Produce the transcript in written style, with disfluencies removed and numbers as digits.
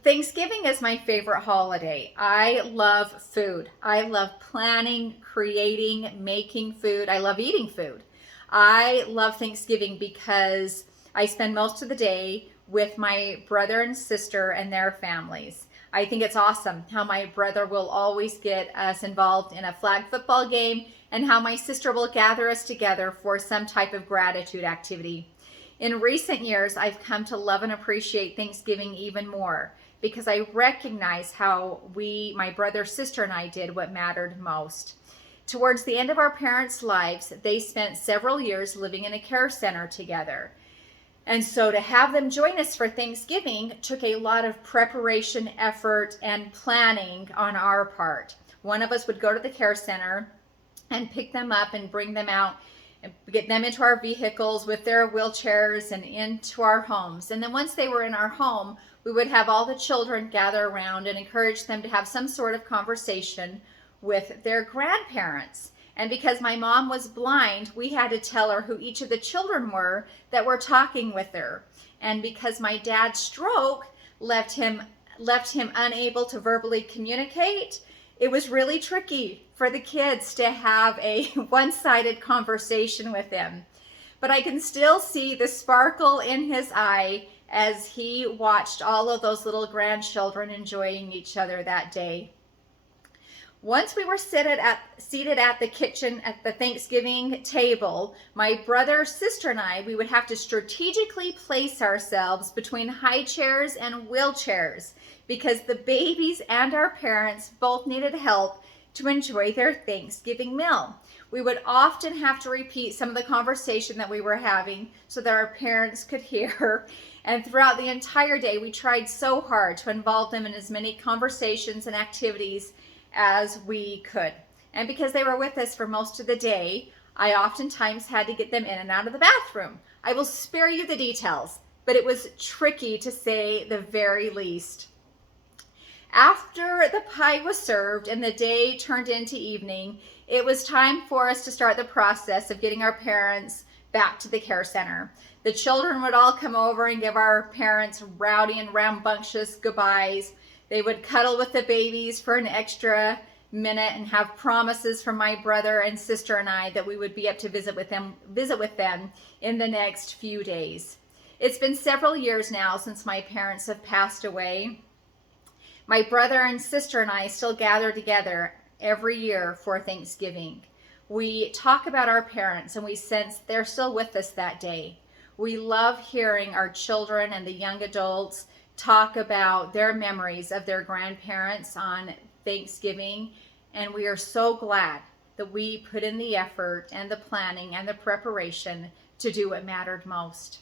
Thanksgiving is my favorite holiday. I love food. I love planning, creating, making food. I love eating food. I love Thanksgiving because I spend most of the day with my brother and sister and their families. I think it's awesome how my brother will always get us involved in a flag football game and how my sister will gather us together for some type of gratitude activity. In recent years, I've come to love and appreciate Thanksgiving even more because I recognize how my brother, sister, and I did what mattered most. Towards the end of our parents' lives, they spent several years living in a care center together. And so to have them join us for Thanksgiving took a lot of preparation, effort, and planning on our part. One of us would go to the care center and pick them up and bring them out and get them into our vehicles with their wheelchairs and into our homes. And then once they were in our home, we would have all the children gather around and encourage them to have some sort of conversation with their grandparents. And because my mom was blind, we had to tell her who each of the children were that were talking with her. And because my dad's stroke left him unable to verbally communicate, it was really tricky for the kids to have a one-sided conversation with him. But I can still see the sparkle in his eye as he watched all of those little grandchildren enjoying each other that day. Once we were seated at the kitchen at the Thanksgiving table, my brother, sister, and I, we would have to strategically place ourselves between high chairs and wheelchairs because the babies and our parents both needed help to enjoy their Thanksgiving meal. We would often have to repeat some of the conversation that we were having so that our parents could hear. And throughout the entire day, we tried so hard to involve them in as many conversations and activities as we could. And because they were with us for most of the day, I oftentimes had to get them in and out of the bathroom. I will spare you the details, but it was tricky to say the very least. After the pie was served and the day turned into evening, it was time for us to start the process of getting our parents back to the care center. The children would all come over and give our parents rowdy and rambunctious goodbyes. They would cuddle with the babies for an extra minute and have promises from my brother and sister and I that we would be up to visit with them in the next few days. It's been several years now since my parents have passed away. My brother and sister and I still gather together every year for Thanksgiving. We talk about our parents and we sense they're still with us that day. We love hearing our children and the young adults talk about their memories of their grandparents on Thanksgiving, and we are so glad that we put in the effort and the planning and the preparation to do what mattered most.